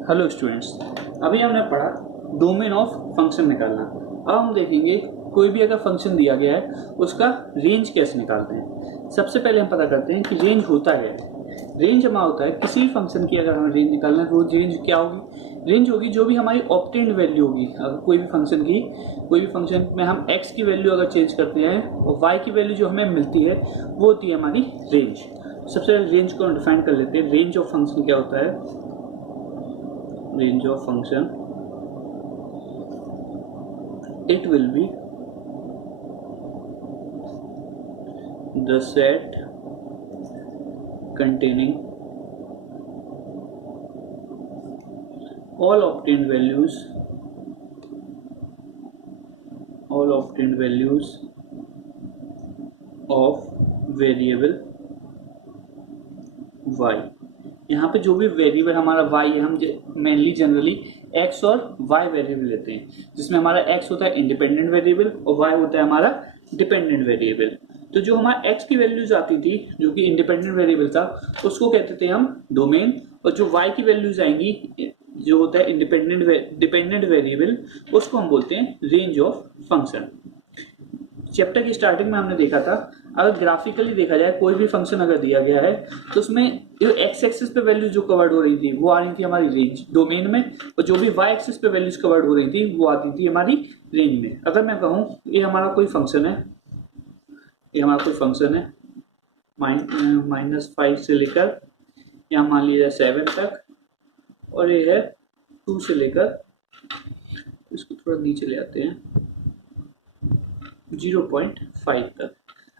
Hello students, अभी हमने पढ़ा डोमेन ऑफ फंक्शन निकालना। अब हम देखेंगे कोई भी अगर फंक्शन दिया गया है उसका रेंज कैसे निकालते हैं। सबसे पहले हम पता करते हैं कि रेंज होता है। रेंज हमारा होता है किसी फंक्शन की अगर हमें रेंज निकालना है तो रेंज क्या होगी। रेंज होगी जो भी हमारी ऑब्टेन्ड वैल्यू होगी। अगर कोई भी फंक्शन में हम x की वैल्यू अगर चेंज करते हैं और y की वैल्यू जो हमें मिलती है वो होती है हमारी रेंज। सबसे पहले रेंज को डिफाइन कर लेते हैं। रेंज ऑफ फंक्शन क्या होता है। Range of function, it will be the set containing all obtained values of variable y। यहाँ पे जो भी वेरिएबल हमारा y है, हम मेनली जनरली x और y वेरिएबल लेते हैं, जिसमें हमारा x होता है इंडिपेंडेंट वेरिएबल और y होता है हमारा डिपेंडेंट वेरिएबल। तो जो हमारा x की वैल्यूज आती थी जो कि इंडिपेंडेंट वेरिएबल था उसको कहते थे हम डोमेन, और जो y की वैल्यूज आएंगी जो होता है डिपेंडेंट वेरिएबल उसको हम बोलते हैं रेंज ऑफ फंक्शन। चैप्टर की स्टार्टिंग में हमने देखा था अगर ग्राफिकली देखा जाए कोई भी फंक्शन अगर दिया गया है तो उसमें जो एक्स एक्सिस पे वैल्यूज जो कवर्ड हो रही थी वो आ रही थी हमारी रेंज डोमेन में, और जो भी वाई एक्सिस पे वैल्यूज कवर्ड हो रही थी वो आती थी हमारी रेंज में। अगर मैं कहूँ ये हमारा कोई फंक्शन है, -5 से लेकर यहाँ मान लीजिए 7 तक, और ये है 2 से लेकर, इसको थोड़ा नीचे ले आते हैं, 0.5 तक।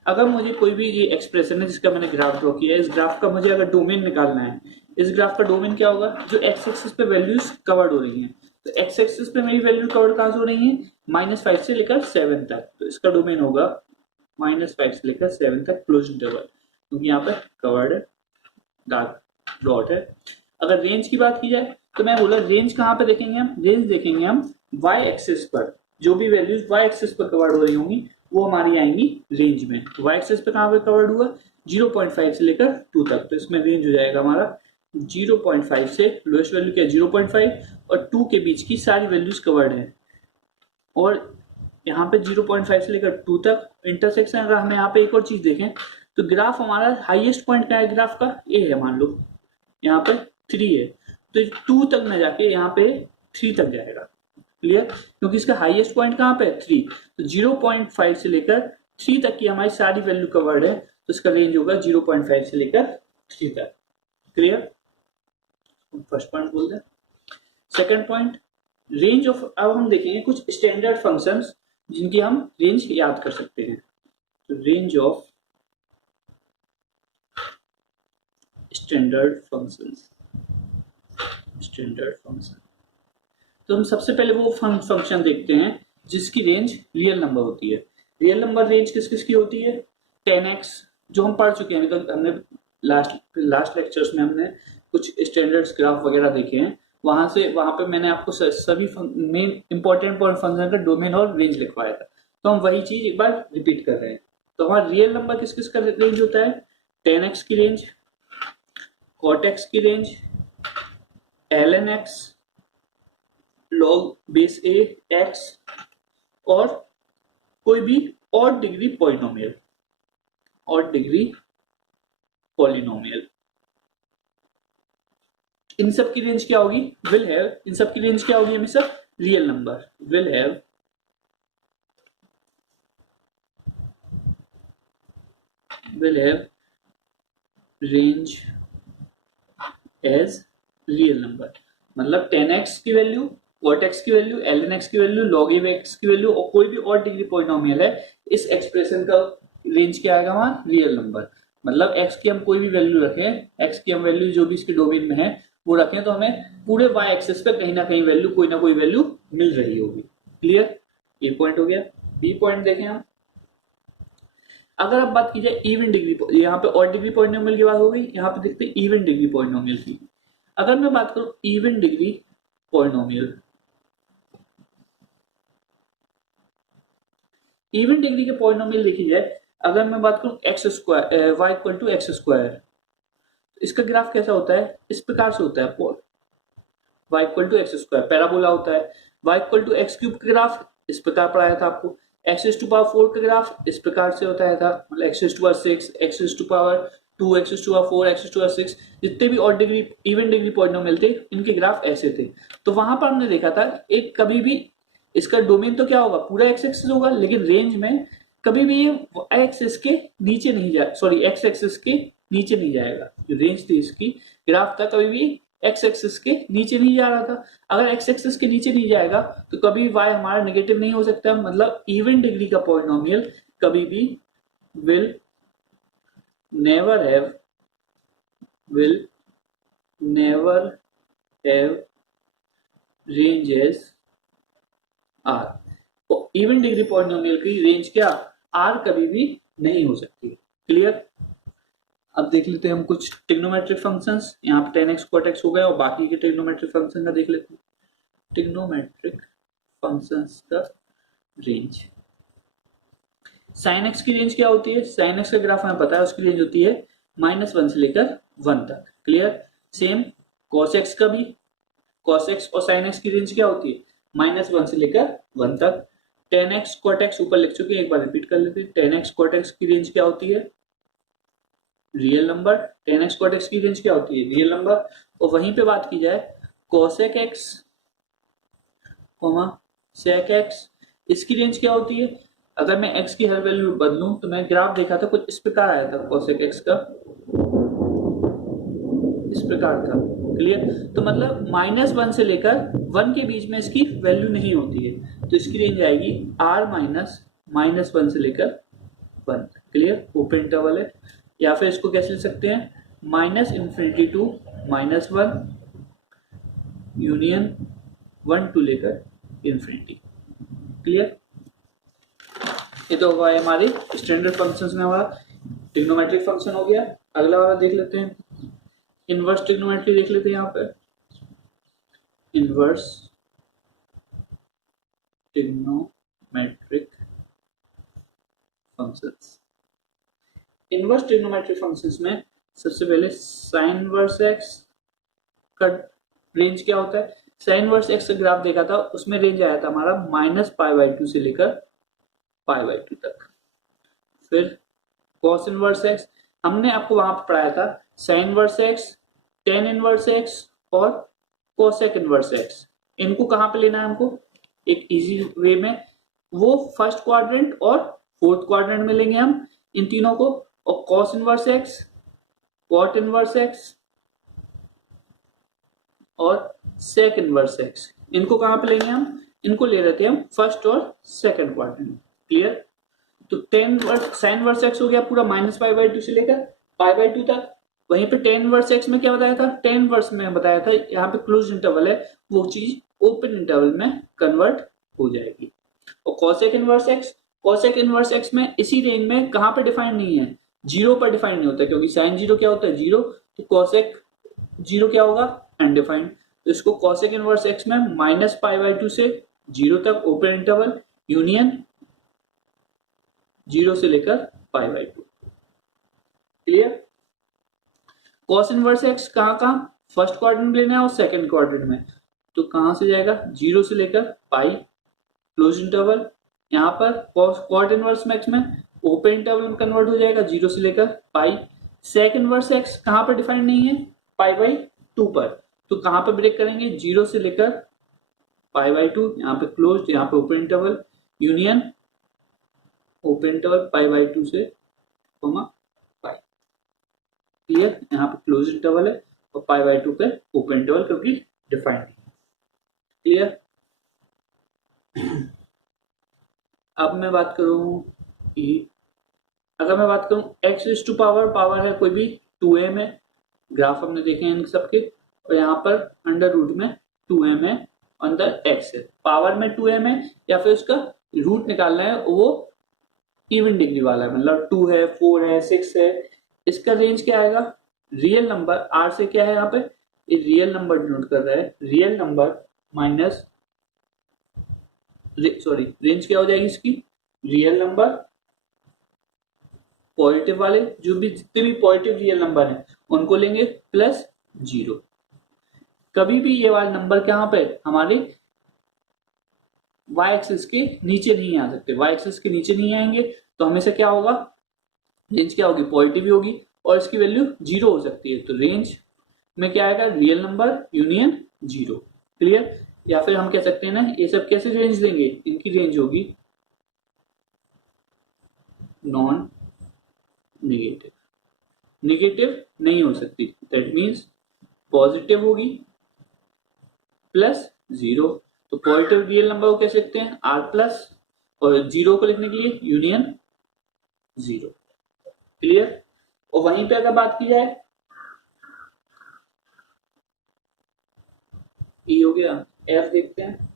अगर मुझे कोई भी ये एक्सप्रेशन है जिसका मैंने ग्राफ ड्रॉ किया है, इस ग्राफ का मुझे अगर डोमेन निकालना है, इस ग्राफ का डोमेन क्या होगा, जो एक्स एक्सिस पे वैल्यूज कवर्ड हो रही हैं। तो एक्स एक्सिस पे मेरी वैल्यू कवर्ड कहाँ से हो रही है, -5 से लेकर 7 तक। तो इसका डोमेन होगा -5 से लेकर 7 तक क्लोज इंटरवल, क्योंकि यहाँ पे कवर्ड है, डार्क डॉट है। अगर रेंज की बात की जाए तो मैं बोला रेंज कहाँ पे देखेंगे हम, रेंज देखेंगे हम वाई एक्सिस पर। जो भी वैल्यूज वाई एक्सिस पर कवर्ड हो रही होंगी वो हमारी आएंगी रेंज में। वाई एक्सिस पे कहाँ पे कवर्ड हुआ, 0.5 से लेकर 2 तक। तो इसमें रेंज हो जाएगा हमारा 0.5 से, लोएस्ट वैल्यू क्या है 0.5 और 2 के बीच की सारी वैल्यूज कवर्ड है। और यहाँ पे 0.5 से लेकर 2 तक इंटरसेक्शन। अगर हमें यहाँ पे एक और चीज देखें तो ग्राफ हमारा हाईएस्ट पॉइंट क्या है ग्राफ का, ए है, मान लो यहाँ पे 3 है, तो 2 तक न जाके यहाँ पे 3 तक जाएगा। क्लियर, क्योंकि इसका हाईएस्ट पॉइंट कहाँ पे है 3। तो 0.5 से लेकर 3 तक की हमारी सारी वैल्यू कवर्ड है, तो इसका रेंज होगा 0.5 से लेकर 3 तक। क्लियर, फर्स्ट पॉइंट बोल दें। Second point, range of. अब हम देखेंगे कुछ स्टैंडर्ड फंक्शंस जिनकी हम रेंज याद कर सकते हैं। तो रेंज ऑफ स्टैंडर्ड फंक्शन। तो हम सबसे पहले वो फंक्शन देखते हैं जिसकी रेंज रियल नंबर होती है। रियल नंबर रेंज किस किस की होती है, 10x, जो हम पढ़ चुके हैं। हमने लास्ट लेक्चर्स में हमने कुछ स्टैंडर्ड्स ग्राफ वगैरह देखे हैं, वहां पे मैंने आपको सभी मेन इंपॉर्टेंट फंक्शन का डोमेन और रेंज लिखवाया था। तो हम वही चीज एक बार रिपीट कर रहे हैं। तो हमारा रियल नंबर किस किस का रेंज होता है, 10x की रेंज, cot x की range, ln x, log base a x, और कोई भी ऑड डिग्री पॉलिनोमियल। इन सब की रेंज क्या होगी, विल हैव। इन सब की रेंज क्या होगी हमेशा, real number will have range as real number. मतलब 10x की वैल्यू, cot x की वैल्यू, ln x की वैल्यू, log x की वैल्यू, और कोई भी और डिग्री पॉलिनोमियल है, इस एक्सप्रेशन का रेंज क्या आएगा वहां, रियल नंबर। मतलब x की हम कोई भी वैल्यू रखें, x की हम वैल्यू जो भी इसके डोमेन में है वो रखें, तो हमें पूरे y एक्सिस पे कहीं ना कहीं वैल्यू, कोई ना कोई वैल्यू मिल रही होगी। क्लियर, ये पॉइंट हो गया। बी पॉइंट देखें हम, अगर अब बात की जाए इवन डिग्री, यहाँ पे ऑड डिग्री पॉलिनोमियल की बात हो गई, यहाँ पे देखते हैं इवन डिग्री पॉलिनोमियल की। अगर मैं बात करूं even degree polynomial, even degree के पॉलिनोमियल देखी जाए, अगर मैं बात करूं x square, y equal to x square, इसका ग्राफ कैसा होता है, इस प्रकार से होता है। y equal to x square, parabola होता है। y equal to x cube का ग्राफ इस प्रकार पढ़ाया था आपको। x टू पावर 4 का ग्राफ इस प्रकार से होता है था, मतलब x to power 6, x to power 2, x to power 4, x to power 6, जितने भी odd degree even degree polynomial थे इनके ग्राफ ऐसे थे। तो वहां पर हमने देखा था एक कभी भी इसका डोमेन तो क्या होगा, पूरा एक्स एक्सिस होगा, लेकिन रेंज में कभी भी ये एक्सिस के नीचे नहीं जाए, सॉरी एक्स एक्सिस के नीचे नहीं जाएगा। जो रेंज थी इसकी ग्राफ था कभी भी एक्स एक्सिस के नीचे नहीं जा रहा था। अगर एक्स एक्सिस के नीचे नहीं जाएगा तो कभी वाई हमारा नेगेटिव नहीं हो सकता, मतलब इवन डिग्री का पॉलिनोमियल कभी भी will never have range as R. तो इवन डिग्री पॉलिनोमियल की रेंज क्या, आर कभी भी नहीं हो सकती। क्लियर। अब देख लेते हैं हम कुछ ट्रिग्नोमेट्रिक फंक्शंस। यहाँ पे 10x cot x हो गए और बाकी के ट्रिग्नोमेट्रिक फंक्शन का देख लेते हैं। ट्रिग्नोमेट्रिक फंक्शंस का रेंज, sin x की रेंज क्या होती है, sin x का ग्राफ हमें पता है, उसकी रेंज होती है -1 से लेकर 1 तक। क्लियर। सेम cos x का भी, cos x और sin x की रेंज क्या होती है, -1 से लेकर 1 तक। 10x cot x ऊपर लिख चुके हैं, एक बार रिपीट कर लेते हैं। 10x cot x की रेंज क्या होती है, real number. 10x cot x की रेंज क्या होती है, रियल नंबर। और वहीं पे बात की जाए cosec x, sec x, इसकी रेंज क्या होती है। अगर मैं x की हर वैल्यू बदलूं तो मैं ग्राफ देखा था कुछ इस प्रकार आया था, cosec x का इस प्रकार था। क्लियर। तो मतलब -1 से लेकर 1 के बीच में इसकी वैल्यू नहीं होती है, तो इसकी रेंज आएगी r -1 से लेकर 1। क्लियर। ओपन इंटरवल है। या फिर इसको कैसे लिख सकते हैं, -∞ टू -1 यूनियन 1 टू लेकर इंफिनिटी। क्लियर। ये तो हुआ है हमारे स्टैंडर्ड फंक्शंस में, हमारा ट्रिग्नोमेट्रिक फंक्शन हो गया। अगला वाला देख लेते हैं, इनवर्स ट्रिग्नोमेट्री देख लेते हैं। यहाँ पे inverse trigonometric functions. Inverse trigonometric functions में सबसे पहले साइन इनवर्स एक्स का रेंज क्या होता है। साइन इनवर्स एक्स का ग्राफ देखा था, उसमें रेंज आया था हमारा -π/2 से लेकर π/2 तक। फिर कॉस इनवर्स एक्स, हमने आपको वहां पर पढ़ाया था sine inverse x, tan inverse x और कोसेक इनवर्स एक्स। इनको कहां पे लेना है हमको, एक इजी वे में, वो फर्स्ट क्वाड्रेंट और फोर्थ क्वाड्रेंट में लेंगे हम इन तीनों को। और cos inverse x, cot inverse x और सेक इनवर्स एक्स, इनको कहां पे लेंगे हम, इनको ले रहे थे हम फर्स्ट और सेकंड क्वाड्रेंट। क्लियर। तो साइन इनवर्स एक्स हो गया पूरा -π/2 से लेकर π/2 तक। वहीं पे टेन इनवर्स एक्स में क्या बताया था, टेन इनवर्स में बताया था यहाँ पे क्लोज इंटरवल है, वो चीज ओपन इंटरवल में कन्वर्ट हो जाएगी। और cosec inverse x, cosec inverse x में इसी रेंज में कहां पे डिफाइंड नहीं है, 0 पर डिफाइंड नहीं होता, क्योंकि साइन 0 क्या होता है, 0। तो कॉसेक 0 क्या होगा, अनडिफाइंड। तो इसको कॉसेक इनवर्स एक्स में -π/2 से 0 तक ओपन इंटरवल यूनियन 0 से लेकर π/2। क्लियर। कॉस इनवर्स एक्स कहां फर्स्ट क्वाड्रेंट में लेना है और सेकंड क्वाड्रेंट में, तो कहां से जाएगा, 0 से लेकर पाई क्लोज इंटरवल। यहाँ पर कॉट इनवर्स एक्स में ओपन इंटरवल में कन्वर्ट हो जाएगा 0 से लेकर पाई। सेक इनवर्स एक्स कहां पर डिफाइंड नहीं है, π/2 पर, तो कहां पर ब्रेक करेंगे, 0 से लेकर π/2, यहाँ पे क्लोज, यहाँ पे open interval union open interval π/2 से पाई। क्लियर। यहाँ पे क्लोज इंटरवल है और π/2 पे ओपन इंटरवल क्योंकि डिफाइंड है। क्लियर। अब मैं बात करूं कि अगर मैं बात करूं x टू पावर है कोई भी 2m है, ग्राफ हमने देखे हैं इन सबके, और यहाँ पर अंडर रूट में 2m है, अंदर x है, पावर में 2m है, या फिर उसका रूट निकालना है, वो इवन डिग्री वाला है, मतलब 2 है, 4 है, 6 है। इसका रेंज क्या आएगा, रियल नंबर, r से क्या है यहाँ पे, ये रियल नंबर डिनोट कर रहा है, real number minus, sorry range क्या हो जाएगी इसकी, रियल नंबर पॉजिटिव वाले, जो भी जितने भी पॉजिटिव रियल नंबर हैं उनको लेंगे +0। कभी भी ये वाले नंबर कहाँ पे हमारे y एक्सिस के नीचे नहीं आ सकते। y एक्सिस के नीचे नहीं आएंगे तो हमेशा क्या होगा, रेंज क्या होगी, पॉजिटिव ही होगी और इसकी वैल्यू 0 हो सकती है। तो रेंज में क्या आएगा, रियल नंबर यूनियन 0। क्लियर। या फिर हम कह सकते हैं ना, ये सब कैसे रेंज देंगे, इनकी रेंज होगी नॉन नेगेटिव। नेगेटिव नहीं हो सकती, दैट मीन्स पॉजिटिव होगी प्लस 0। तो पॉजिटिव रियल नंबर को कह सकते हैं r प्लस, और 0 को लिखने के लिए यूनियन 0। क्लियर। और वहीं पे अगर बात की जाए, ये हो गया f, देखते हैं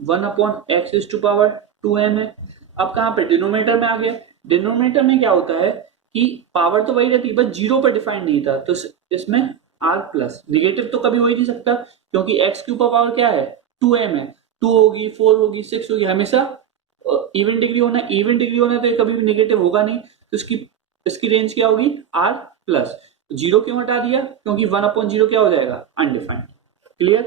1/x is to power 2m है। अब कहां पे, डिनोमिनेटर में आ गया। डिनोमिनेटर में क्या होता है कि पावर तो वही रहती है, बस 0 पर डिफाइंड नहीं था, तो इसमें r प्लस, निगेटिव तो कभी हो ही नहीं सकता क्योंकि x की ऊपर पावर क्या है, 2m है। 2 होगी, 4 होगी, 6 होगी, हमेशा इवन डिग्री होना है। इवन डिग्री होना है तो ये कभी भी निगेटिव होगा नहीं, तो इसकी रेंज क्या होगी, r प्लस। 0 क्यों हटा दिया, क्योंकि 1/0 क्या हो जाएगा, अनडिफाइंड। क्लियर।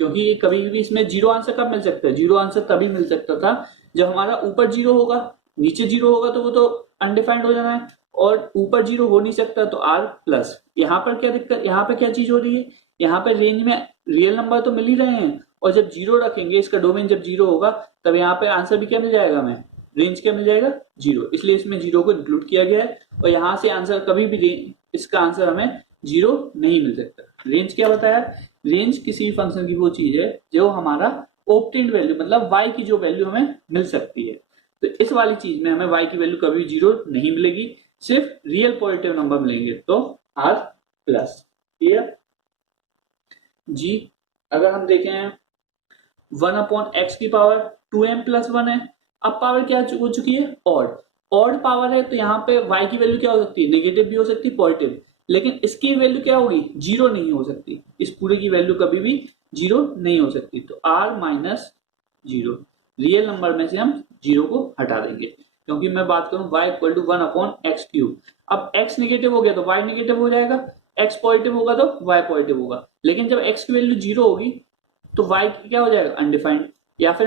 क्योंकि कभी भी इसमें 0 आंसर कब मिल सकता है, 0 आंसर तभी मिल सकता था जब हमारा ऊपर 0 होगा, नीचे 0 होगा तो वो तो अनडिफाइंड हो जाना है, और ऊपर 0 हो नहीं सकता तो r प्लस। यहाँ पर क्या दिक्कत, यहाँ पे क्या चीज हो रही है, यहाँ पे रेंज में रियल नंबर तो मिल ही रहे हैं, और जब 0 रखेंगे, इसका डोमेन जब 0 होगा, तब यहाँ पे आंसर भी क्या मिल जाएगा हमें, रेंज क्या मिल जाएगा, 0। इसलिए इसमें 0 को इंक्लूड किया गया है, और यहाँ से आंसर कभी भी इसका आंसर हमें 0 नहीं मिल सकता। रेंज क्या बताया, रेंज किसी भी फंक्शन की वो चीज है जो हमारा ऑब्टेन्ड वैल्यू, मतलब y की जो वैल्यू हमें मिल सकती है। तो इस वाली चीज में हमें y की वैल्यू कभी 0 नहीं मिलेगी, सिर्फ रियल पॉजिटिव नंबर मिलेंगे, तो r प्लस। क्लियर जी। अगर हम देखें 1/x की पावर 2m प्लस 1 है। अब पावर क्या हो चुकी है, ऑड पावर है, तो यहाँ पे y की वैल्यू क्या हो सकती है, नेगेटिव भी हो सकती है, पॉजिटिव, लेकिन इसकी वैल्यू क्या होगी, 0 नहीं हो सकती। इस पूरे की वैल्यू कभी भी 0 नहीं हो सकती, तो r माइनस 0। रियल नंबर में से हम 0 को हटा देंगे, क्योंकि मैं बात करूं y इक्वल टू 1/x³। अब x नेगेटिव हो गया तो y नेगेटिव हो जाएगा, x पॉजिटिव होगा तो y पॉजिटिव होगा, लेकिन जब x की वैल्यू 0 होगी तो y क्या हो जाएगा, अनडिफाइंड। या फिर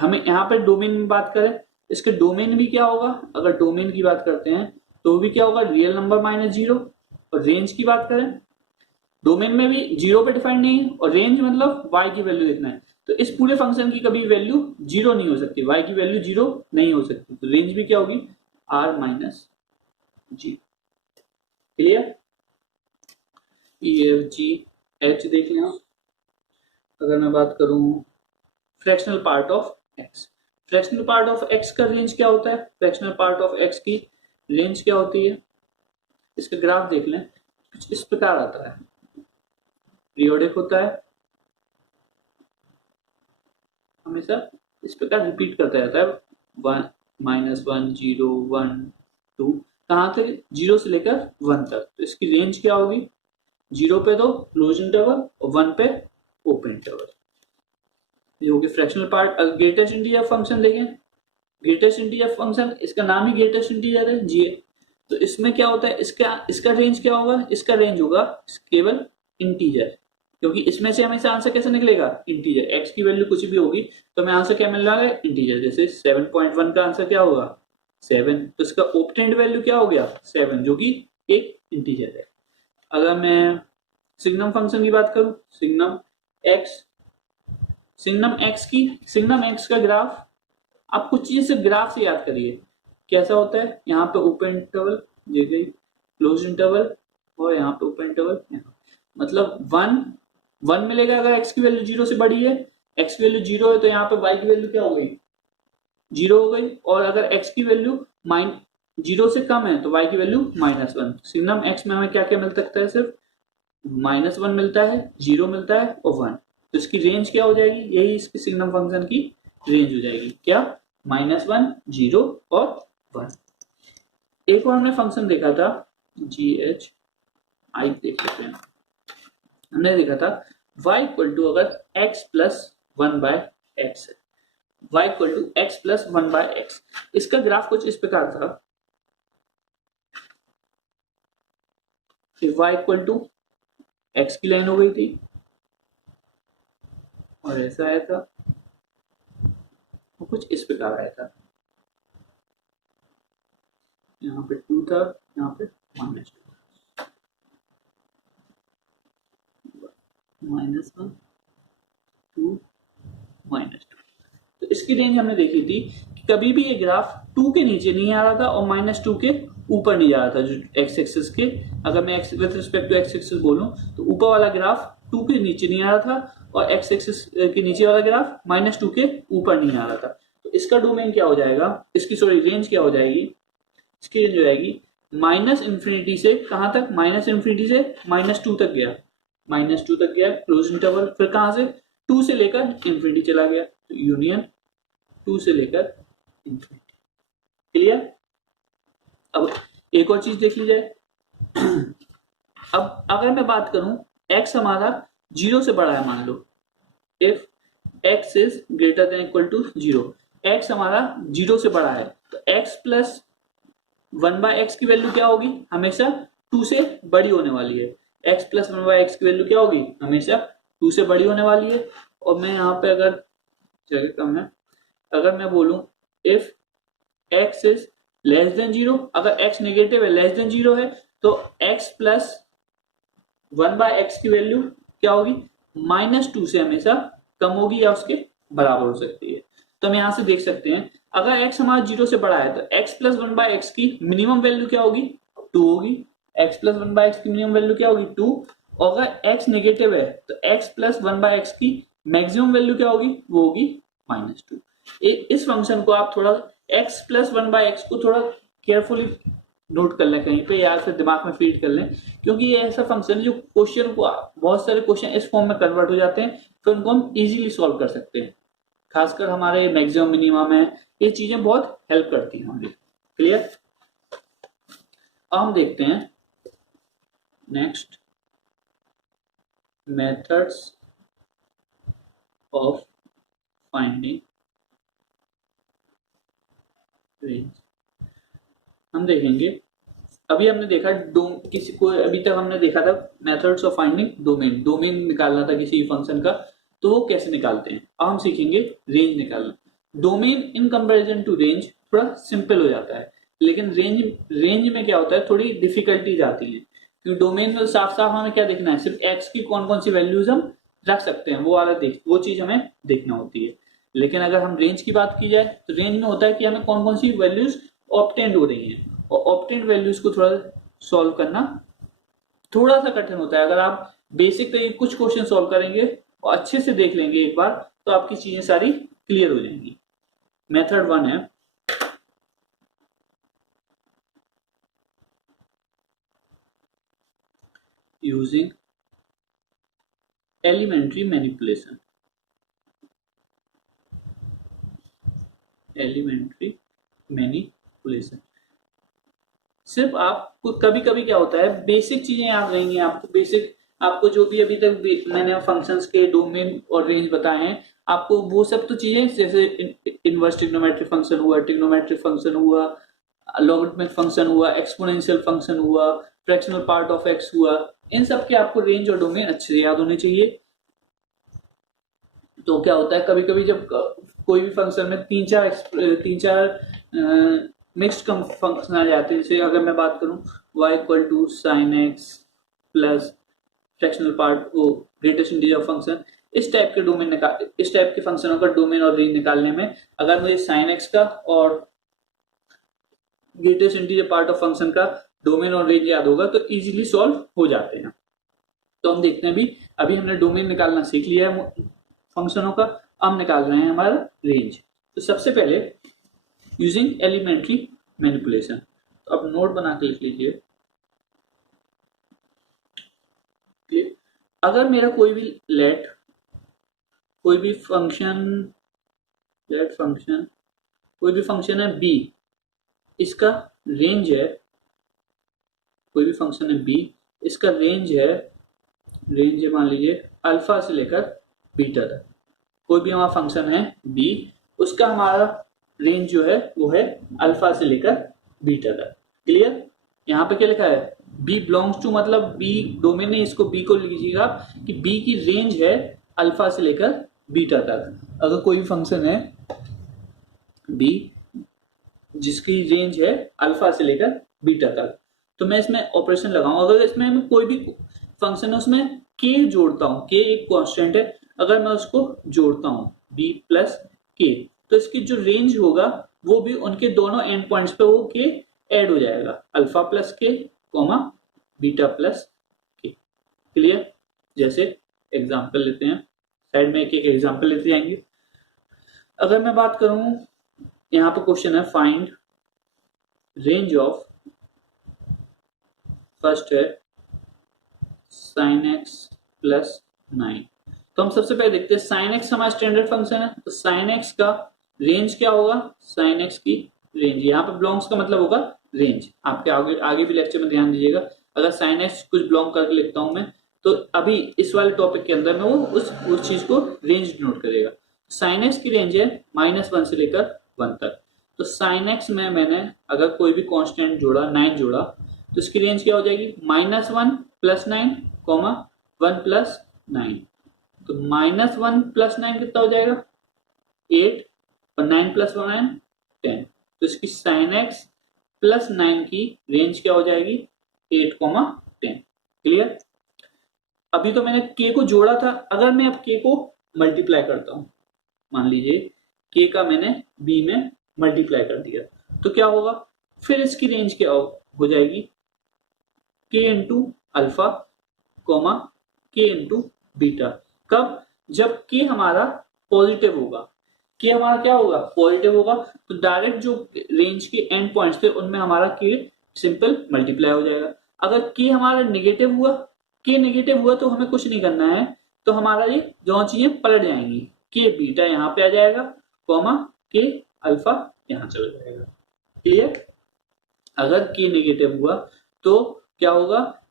हमें यहाँ पे डोमेन में बात करें, इसके डोमेन भी क्या होगा, अगर डोमेन की बात करते हैं तो भी क्या होगा, रियल नंबर माइनस 0। और रेंज की बात करें, डोमेन में भी 0 पे डिफाइंड नहीं है, और रेंज मतलब y की वैल्यू देखना है, तो इस पूरे फंक्शन की कभी वैल्यू 0 नहीं हो सकती, y की वैल्यू 0 नहीं हो सकती, तो रेंज भी क्या होगी, r minus 0। Clear. E F G H देख लें। अगर मैं बात करूं fractional part of x, fractional part of x का रेंज क्या होता है, फ्रैक्शनल पार्ट ऑफ x की रेंज क्या होती है, इसका ग्राफ देख लें, कुछ इस प्रकार आता है, पीरियोडिक होता है, हमेशा इस प्रकार रिपीट करता रहता है, 1 -1 0 1 2, कहां से, 0 से लेकर 1 तक। तो इसकी रेंज क्या होगी, 0 पे तो क्लोज इंटरवल और 1 पे ओपन इंटरवल। ये होगी fractional part. Greatest integer function देखें, ग्रेटेस्ट इंटीजर फंक्शन, इसका नाम ही ग्रेटेस्ट इंटीजर है जी। तो इसमें क्या होता है, इसका रेंज क्या होगा, इसका रेंज होगा केवल इंटीजर, क्योंकि इसमें से हमेशा आंसर कैसे निकलेगा, इंटीजर। x की वैल्यू कुछ भी होगी तो हमें आंसर क्या मिल रहा है, इंटीजर। जैसे 7.1 का आंसर क्या होगा, 7, तो इसका ऑब्टेन्ड वैल्यू क्या हो गया, 7, जो कि एक इंटीजर है। अगर मैं सिग्नम फंक्शन की बात करूं, सिग्नम एक्स का ग्राफ, आप कुछ चीज से ग्राफ से याद करिए, कैसा होता है, यहाँ पे ओपन इंटरवल दे गई, क्लोज इंटरवल, और यहाँ पे ओपन इंटरवल, मतलब 1 मिलेगा अगर x की वैल्यू 0 से बड़ी है, x की वैल्यू 0 है तो यहाँ पे y की वैल्यू क्या हो गई, 0 हो गई। और अगर x की वैल्यू 0 से कम है तो y की वैल्यू -1। सिग्नम x में हमें क्या क्या मिल सकता है, सिर्फ -1 मिलता है, 0 मिलता है और 1। तो इसकी रेंज क्या हो जाएगी, यही इसकी सिग्नम फंक्शन की रेंज हो जाएगी, क्या, -1 0 और 1। एक और हमने फंक्शन देखा था जी एच आई, देख लेते हैं। हमने देखा था y इक्वल टू अगर x प्लस 1/x है, y equal to x plus 1/x, इसका ग्राफ कुछ इस प्रकार था, if y equal to x की लाइन हो गई थी और ऐसा आया था, वो कुछ इस प्रकार आया था, यहाँ पे 2 था, यहाँ पे -2, -1 2 -2। तो इसकी रेंज हमने देखी थी कि कभी भी ये ग्राफ 2 के नीचे नहीं आ रहा था और -2 के ऊपर नहीं जा रहा था। जो x एक्सिस के, अगर मैं with respect to x axis बोलूं तो ऊपर वाला ग्राफ 2 के नीचे नहीं आ रहा था और x एक्सिस के नीचे वाला ग्राफ -2 के ऊपर नहीं आ रहा था। तो इसका डोमेन क्या हो जाएगा, इसकी सॉरी रेंज क्या हो जाएगी, इसकी रेंज हो जाएगी -∞ से कहां तक, -∞ से -2 तक गया, -2 तक गया क्लोज इंटरवल, फिर कहां से 2 से लेकर इंफिनिटी चला गया, तो यूनियन 2 से लेकर इंफिनिटी। क्लियर। अब एक और चीज देख ली जाए। अब अगर मैं बात करूं x हमारा 0 से बड़ा है, मान लो if x is greater than equal to 0, x हमारा 0 से बड़ा है, तो x प्लस 1/x की वैल्यू क्या होगी, हमेशा 2 से बड़ी होने वाली है। x प्लस 1/x की वैल्यू क्या होगी, हमेशा 2 से बड़ी होने वाली है। और मैं यहाँ पे अगर जगह कम है, अगर मैं बोलूं if x is less than 0, अगर x नेगेटिव है, लेस देन 0 है, तो x प्लस 1/x की वैल्यू क्या होगी, -2 से हमेशा कम होगी या उसके बराबर हो सकती है। तो हम यहां से देख सकते हैं अगर x हमारा 0 से बड़ा है तो x प्लस 1/x की मिनिमम वैल्यू क्या होगी, 2 होगी। x प्लस 1/x की मिनिमम वैल्यू क्या होगी, 2। और अगर x नेगेटिव है तो x प्लस 1/x की मैक्सिमम वैल्यू क्या होगी, वो होगी -2। इस फंक्शन को आप थोड़ा x प्लस 1/x को थोड़ा केयरफुली नोट कर लें कहीं पे या फिर दिमाग में फीड कर लें, क्योंकि ये ऐसा फंक्शन है जो क्वेश्चन को, बहुत सारे क्वेश्चन इस फॉर्म में कन्वर्ट हो जाते हैं, फिर उनको हम इजीली सॉल्व कर सकते हैं। खासकर हमारे मैक्सिमम मिनिमम है, ये चीजें बहुत हेल्प करती हैं हमारी। क्लियर। अब हम देखते हैं next methods of finding range. हम देखेंगे, अभी हमने देखा किसी को, अभी तक हमने देखा था methods of finding domain, domain निकालना था किसी फंक्शन का, तो वो कैसे निकालते हैं। अब हम सीखेंगे रेंज निकालना। Domain in comparison to range थोड़ा सिंपल हो जाता है, लेकिन रेंज में क्या होता है, थोड़ी डिफिकल्टीज आती है, क्योंकि डोमेन में साफ साफ हमें क्या देखना है, सिर्फ x की कौन कौन सी वैल्यूज हम रख सकते हैं, वो चीज हमें देखना होती है। लेकिन अगर हम रेंज की बात की जाए तो रेंज में होता है कि हमें कौन कौन सी वैल्यूज ऑब्टेंड हो रही हैं, और ऑब्टेंड वैल्यूज को थोड़ा सॉल्व करना थोड़ा सा कठिन होता है। अगर आप बेसिक तरीके कुछ क्वेश्चन सॉल्व करेंगे और अच्छे से देख लेंगे एक बार, तो आपकी चीजें सारी क्लियर हो जाएंगी। मेथड 1 है using elementary manipulation. Elementary manipulation सिर्फ आपको कभी कभी क्या होता है, बेसिक चीजें याद रहेंगी आपको, बेसिक आपको जो भी अभी तक मैंने फंक्शंस के डोमेन और रेंज बताए हैं, आपको वो सब तो चीजें, जैसे इनवर्स ट्रिग्नोमेट्रिक फंक्शन हुआ, ट्रिग्नोमेट्रिक फंक्शन हुआ, लॉगरिथमिक फंक्शन हुआ, एक्सपोनेंशियल फंक्शन हुआ, फ्रैक्शनल पार्ट ऑफ एक्स हुआ, इन सब के आपको रेंज और डोमेन अच्छे से याद होने चाहिए। तो क्या होता है, कभी कभी जब कोई भी फंक्शन में तीन चार मिक्स्ड फंक्शन आ जाते हैं, जैसे अगर मैं बात करूं y equal to sine x plus fractional part वो ग्रेटेस्ट इंटीजर फंक्शन, इस टाइप के फंक्शनों का डोमेन और रेंज निकालने में अगर मुझे साइन एक्स का और greatest integer part of function का डोमेन और रेंज याद होगा तो इजीली सॉल्व हो जाते हैं। तो हम देखते हैं, अभी हमने डोमेन निकालना सीख लिया है फंक्शनों का, हम निकाल रहे हैं हमारा रेंज। तो सबसे पहले यूजिंग एलिमेंट्री मैनिपुलेशन, तो अब नोट बना के लिख लीजिए। अगर मेरा कोई भी फंक्शन है b, इसका रेंज है, कोई भी फंक्शन है b, इसका रेंज है मान लीजिए अल्फा से लेकर बीटा तक। कोई भी हमारा फंक्शन है b, उसका हमारा रेंज जो है वो है अल्फा से लेकर बीटा तक। क्लियर। यहाँ पे क्या लिखा है, बी बिलोंग्स टू मतलब बी डोमेन है, इसको बी को लीजिएगा कि बी की रेंज है अल्फा से लेकर बीटा तक। अगर कोई भी फंक्शन है बी जिसकी रेंज है अल्फा से लेकर बीटा तक, तो मैं इसमें ऑपरेशन लगाऊं। अगर इसमें मैं कोई भी फंक्शन है उसमें के जोड़ता हूं, के एक कांस्टेंट है, अगर मैं उसको जोड़ता हूं बी प्लस के, तो इसकी जो रेंज होगा वो भी उनके दोनों एंड पॉइंट्स पे वो के ऐड हो जाएगा, अल्फा प्लस के कॉमा बीटा प्लस के। क्लियर? जैसे एग्जांपल लेते हैं, साइड में एक एक एग्जांपल लेते जाएंगे। अगर मैं बात करूं, यहाँ पे क्वेश्चन है फाइंड रेंज ऑफ, फर्स्ट है sin x प्लस 9। तो हम सबसे पहले देखते हैं sin x हमारा स्टैंडर्ड फंक्शन है, तो sin x का रेंज क्या होगा, sin x की रेंज, यहाँ पे बिलोंग्स का मतलब होगा रेंज। आपके आगे भी लेक्चर में ध्यान दीजिएगा, अगर sin x कुछ बिलोंग करके लिखता हूं मैं, तो अभी इस वाले टॉपिक के अंदर में वो उस चीज को रेंज डिनोट करेगा। sin x की रेंज है -1 से लेकर 1 तक। तो sin x में मैंने अगर कोई भी कांस्टेंट जोड़ा 9 जोड़ा, तो इसकी रेंज क्या हो जाएगी, -1 प्लस 9 कॉमा 1 प्लस 9। तो -1 प्लस 9 कितना हो जाएगा 8, और 9 प्लस 9 10। तो इसकी sin x प्लस 9 की रेंज क्या हो जाएगी 8, 10। क्लियर? अभी तो मैंने k को जोड़ा था, अगर मैं अब k को मल्टीप्लाई करता हूं, मान लीजिए k का मैंने b में मल्टीप्लाई कर दिया, तो क्या होगा, फिर इसकी रेंज क्या हो जाएगी k into alpha comma k into beta. कब? जब k हमारा पॉजिटिव होगा, k हमारा क्या होगा पॉजिटिव होगा, तो डायरेक्ट जो रेंज के एंड पॉइंट्स थे उनमें हमारा k सिंपल मल्टीप्लाई हो जाएगा। अगर k हमारा नेगेटिव हुआ, k नेगेटिव हुआ तो हमें कुछ नहीं करना है, तो हमारा ये दोनों चीजें पलट जाएंगी, k बीटा यहाँ पे आ जाएगा कॉमा k अल्फा यहाँ चला जाएगा। क्लियर? अगर k नेगेटिव हुआ तो क्या होगा,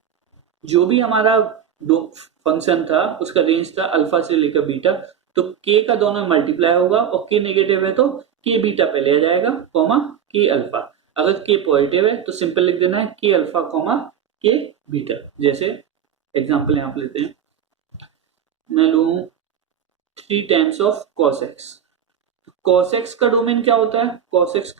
जो भी हमारा फंक्शन था उसका रेंज था अल्फा से लेकर बीटा, तो k का दोनों मल्टीप्लाई होगा, और k नेगेटिव है तो k बीटा पहले आ जाएगा कॉमा k अल्फा। अगर k पॉजिटिव है तो सिंपल लिख देना है k alpha comma k beta. जैसे एग्जांपल यहाँ पे लेते हैं, मैं लूं 3 times of cos x। cos x का डोमेन क्या होता है, cos x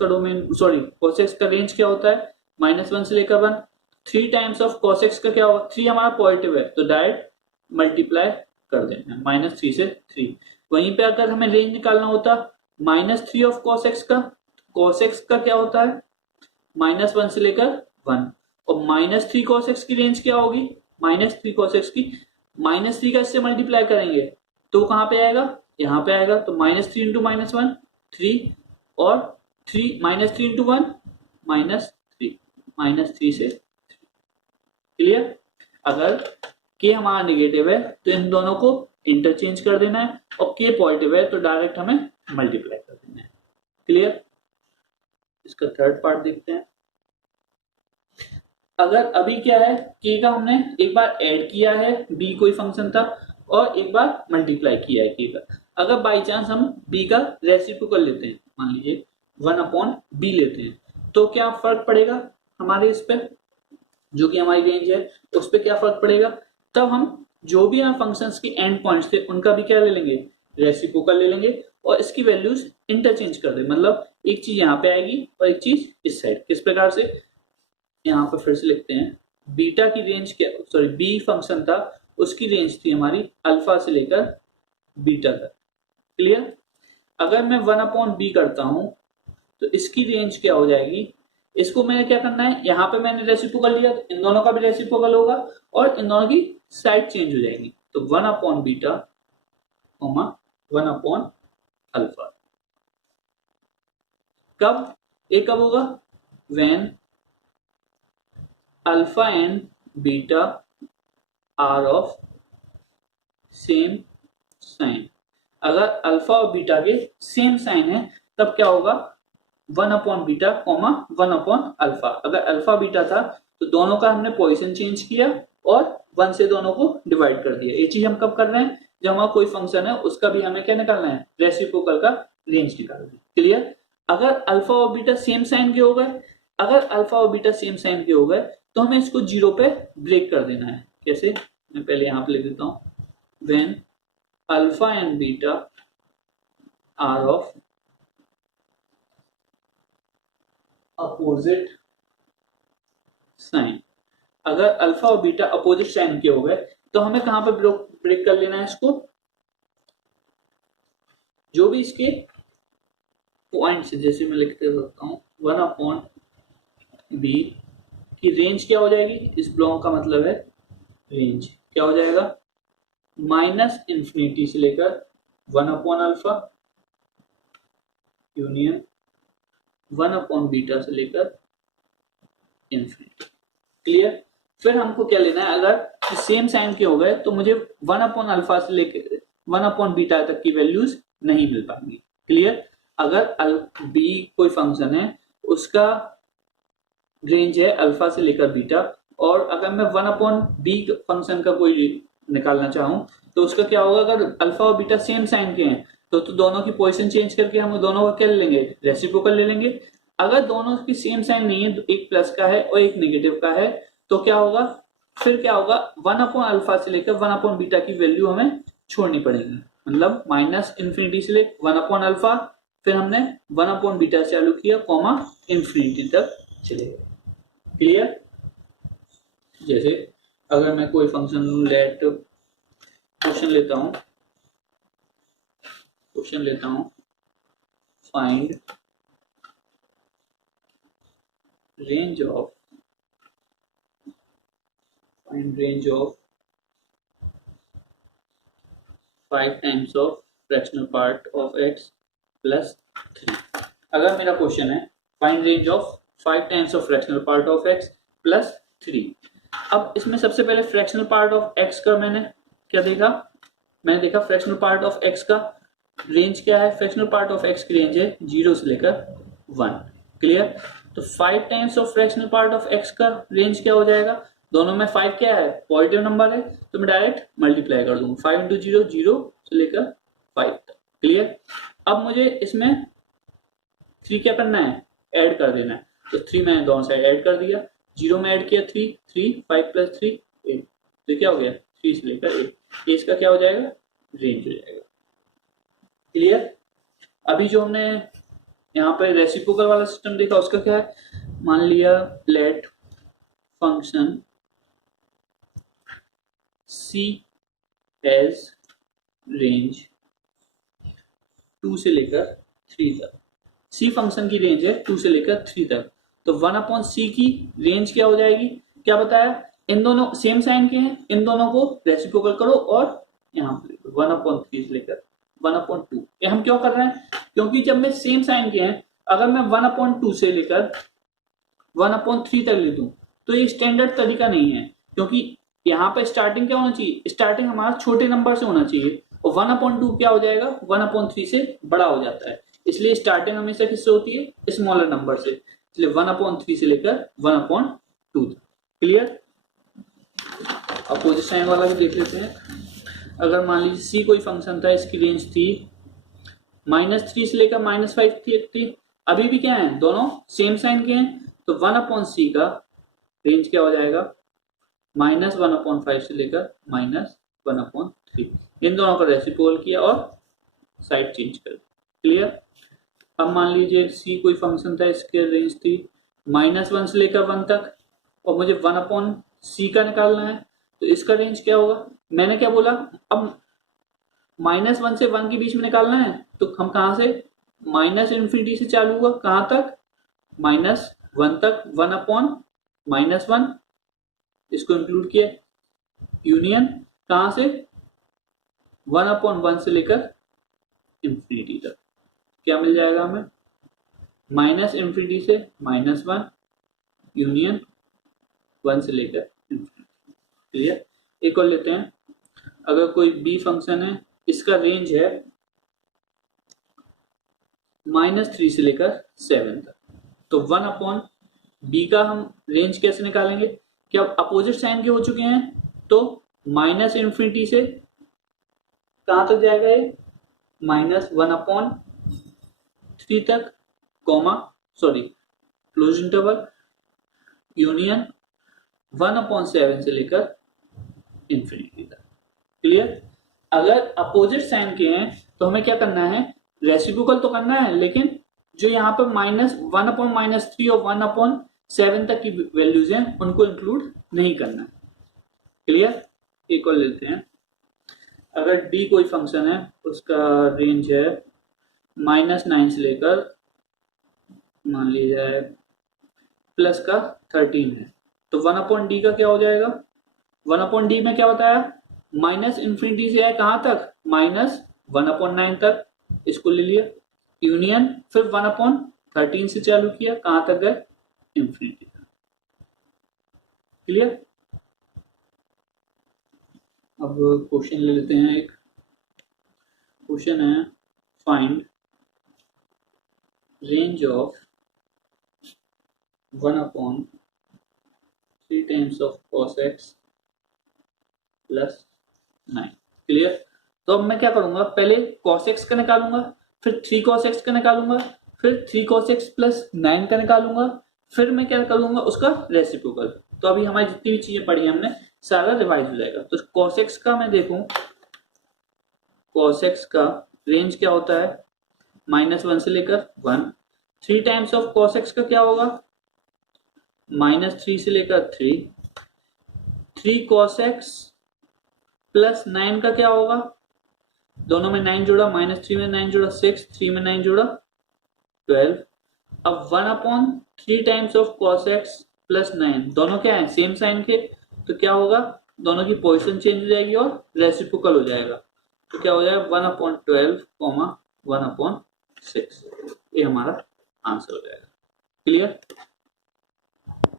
का रेंज क्या होता है -1 से लेकर 1। 3 टाइम्स ऑफ cos x का क्या होगा, 3 हमारा पॉजिटिव है तो डायरेक्ट मल्टीप्लाई कर देना, -3 से 3। वहीं पे अगर हमें रेंज निकालना होता -3 ऑफ cos x का, cos x का क्या होता है -1 से लेकर 1, और -3 cos x की रेंज क्या होगी, -3 cos x की -3 का इससे मल्टीप्लाई करेंगे तो वो कहां पे आएगा, यहाँ पे आएगा, तो -3 इंटू -1 3, और 3 -3 इंटू 1 -3 से। क्लियर? अगर k हमारा नेगेटिव है तो इन दोनों को इंटरचेंज कर देना है, और k पॉजिटिव है तो डायरेक्ट हमें मल्टीप्लाई कर देना है। क्लियर? इसका थर्ड पार्ट देखते हैं। अगर अभी क्या है, k का हमने एक बार ऐड किया है, b कोई फंक्शन था, और एक बार मल्टीप्लाई किया है k का। अगर बाई चांस हम b का रेसिप्रोकल लेते हैं, मान लीजिए 1/b लेते हैं, तो क्या फर्क पड़ेगा हमारे इस पे, जो कि हमारी रेंज है उस पर क्या फर्क पड़ेगा, तब हम जो भी हमारे फंक्शंस के एंड पॉइंट्स थे उनका भी क्या ले लेंगे, रेसिप्रोकल ले लेंगे, और इसकी वैल्यूज इंटरचेंज कर दे, मतलब एक चीज यहाँ पे आएगी और एक चीज इस साइड। किस प्रकार से, यहाँ पे फिर से लिखते हैं, बीटा की रेंज क्या, बी फंक्शन था उसकी रेंज थी हमारी अल्फा से लेकर बीटा तक। क्लियर? अगर मैं 1/b करता हूं तो इसकी रेंज क्या हो जाएगी, इसको मैंने क्या करना है, यहाँ पे मैंने रेसिप्रोकल लिया तो इन दोनों का भी रेसिप्रोकल होगा, और इन दोनों की साइड चेंज हो जाएगी, तो 1/बीटा 1/अल्फा। कब? एक कब होगा, when alpha and beta are of same sign. अगर अल्फा और बीटा के सेम साइन है तब क्या होगा, 1/बीटा 1/अल्फा। अगर अल्फा बीटा था तो दोनों का हमने पोजीशन चेंज किया और 1 से दोनों को डिवाइड कर दिया। ये चीज हम कब कर रहे हैं, जब हमारा कोई फंक्शन है उसका भी हमें क्या निकालना है, रेसिप्रोकल का रेंज निकालना है। क्लियर? अगर अल्फा और बीटा सेम साइन के हो गए, अगर अल्फा और बीटा सेम साइन के हो गए तो हमें इसको 0 पे ब्रेक कर देना है। कैसे, मैं पहले यहां पे लिख देता हूं, when alpha and beta are of opposite sign. अगर अल्फा और बीटा अपोजिट साइन के हो गए तो हमें कहां पे ब्रेक कर लेना है इसको, जो भी इसके पॉइंट्स, जैसे मैं लिखते सकता हूं 1/b की रेंज क्या हो जाएगी, इस ब्लॉक का मतलब है रेंज क्या हो जाएगा, -∞ से लेकर 1/अल्फा यूनियन 1/बीटा से लेकर इन्फिनिटी। क्लियर। फिर हमको क्या लेना है, अगर सेम साइन के हो गए तो मुझे 1/अल्फा से लेकर 1/बीटा तक की वैल्यूज नहीं मिल पाएंगी। क्लियर। अगर बी कोई फंक्शन है उसका रेंज है अल्फा से लेकर बीटा, और अगर मैं 1/बी फंक्शन का कोई निकालना चाहूं तो उसका क्या होगा, अगर अल्फा और बीटा सेम साइन के हैं तो दोनों की पोजीशन चेंज करके हम दोनों का क्या ले लेंगे, रेसिप्रोकल ले लेंगे। अगर दोनों की सेम साइन नहीं है, तो एक प्लस का है और एक नेगेटिव का है, तो क्या होगा, फिर क्या होगा, 1/अल्फा से लेकर 1/बीटा की वैल्यू हमें छोड़नी पड़ेगी। मतलब -∞ से लेकर 1/अल्फा, फिर हमने 1/बीटा से चालू किया, कॉमा इन्फिनिटी तक चले गए। क्लियर। जैसे अगर मैं कोई फंक्शन लेट क्वेश्चन लेता हूं find range of 5 times of fractional part of x plus 3। अगर मेरा क्वेश्चन है find range of 5 times of fractional part of x plus 3। अब इसमें सबसे पहले फ्रैक्शनल पार्ट ऑफ x का मैंने क्या देखा, मैंने देखा फ्रैक्शनल पार्ट ऑफ x का रेंज क्या है, फ्रैक्शनल पार्ट ऑफ x की रेंज है 0 से लेकर 1। क्लियर। तो 5 times of fractional part of x का रेंज क्या हो जाएगा, दोनों में 5 क्या है, पॉजिटिव नंबर है, तो मैं डायरेक्ट मल्टीप्लाई कर दूंगा, 5 × 0 0 से लेकर 5 तक। क्लियर। अब मुझे इसमें 3 क्या करना है, ऐड कर देना है, तो 3 मैंने दोनों साइड ऐड कर दिया, 0 में ऐड किया 3 5 + 3 8, तो क्या हो गया 3 से लेकर 8, इसका क्या हो जाएगा, रेंज हो जाएगा। क्लियर। अभी जो हमने यहाँ पे रेसिप्रोकल वाला सिस्टम देखा उसका क्या है, मान लिया let function c has range 2 से लेकर 3 तक। c फंक्शन की रेंज है 2 से लेकर 3 तक, तो 1/c की रेंज क्या हो जाएगी, क्या बताया, इन दोनों सेम साइन के हैं, इन दोनों को रेसिप्रोकल करो और यहाँ पे 1/3 से लेकर 1/2। ये हम क्यों कर रहे हैं, क्योंकि जब मैं सेम साइन के हैं, अगर मैं 1/2 से लेकर 1/3 तक ले दूं तो ये स्टैंडर्ड तरीका नहीं है, क्योंकि यहाँ पे स्टार्टिंग क्या होना चाहिए, स्टार्टिंग हमारा छोटे नंबर से होना चाहिए, और 1/2 क्या हो जाएगा, 1/3 से बड़ा हो जाता है, इसलिए स्टार्टिंग हमेशा किससे होती है, स्मॉलर नंबर से, इसलिए 1/3 से लेकर 1/2 तक। क्लियर। अपोजिट साइन वाला भी देख लेते हैं। अगर मान लीजिए c कोई फंक्शन था, इसकी रेंज थी -3 से लेकर -5 थी, अभी भी क्या है, दोनों सेम साइन के हैं, तो 1/c का रेंज क्या हो जाएगा, -1/5 से लेकर -1/3। इन दोनों का रेसिप्रोकल किया और साइड चेंज कर। क्लियर। अब मान लीजिए c कोई फंक्शन था, इसके रेंज थी -1 से लेकर 1 तक, और मुझे 1/c का निकालना है, तो इसका रेंज क्या होगा, मैंने क्या बोला, अब -1 से 1 के बीच में निकालना है, तो हम कहां से, -∞ से चालू हुआ, कहां तक, -1 तक, 1/-1, इसको इंक्लूड किया, यूनियन कहां से, 1/1 से लेकर इन्फिनिटी तक, क्या मिल जाएगा हमें, -∞ से -1 यूनियन 1 से लेकर इन्फिनिटी। क्लियर। एक और लेते हैं, अगर कोई b फंक्शन है, इसका रेंज है -3 से लेकर 7 तक, तो 1/b का हम रेंज कैसे निकालेंगे, क्या अपोजिट साइन के हो चुके हैं, तो -∞ से कहां तक जाएगा, ये -1/3 तक, comma sorry close interval union 1/7 से लेकर इंफिनिटी तक। क्लियर? अगर अपोजिट साइन के हैं तो हमें क्या करना है, रेसिप्रोकल तो करना है, लेकिन जो यहाँ पर -1/-3 और 1/7 तक की वैल्यूज हैं उनको इंक्लूड नहीं करना है। क्लियर? एक और लेते हैं। अगर डी कोई फंक्शन है उसका रेंज है -9 से लेकर मान लीजिए प्लस का 13 है, तो 1/d का क्या हो जाएगा, 1/d में क्या होता है, -∞ से है कहां तक, -1/9 तक, इसको ले लिया यूनियन, फिर 1/13 से चालू किया, कहां तक गए, इंफिनिटी तक। क्लियर? अब क्वेश्चन ले लेते हैं। एक क्वेश्चन है, find range of 1/3 times of cos x plus 9। Clear? तो अब मैं क्या करूंगा, पहले cos x का निकालूंगा, फिर 3 cos x का निकालूंगा, फिर 3 cos x प्लस 9 का निकालूंगा, फिर मैं क्या करूंगा, उसका रेसिप्रोकल। तो अभी हमारी जितनी भी चीजें पढ़ी हमने सारा रिवाइज हो जाएगा। तो cos x का मैं देखूं, cos x का रेंज क्या होता है, -1 से लेकर 1। 3 टाइम्स ऑफ cos x का क्या होगा, -3 से लेकर 3। 3 cos x प्लस 9 का क्या होगा, दोनों में 9 जोड़ा, -3 में 9 जोड़ा 6, 3 में 9 जोड़ा 12। अब 1/3 times of cos x plus 9, दोनों क्या है, सेम साइन के, तो क्या होगा, दोनों की पोजीशन चेंज हो जाएगी और रेसिप्रोकल हो जाएगा। तो क्या हो जाएगा, 1/12, 1/6, ये हमारा आंसर हो जाएगा। क्लियर?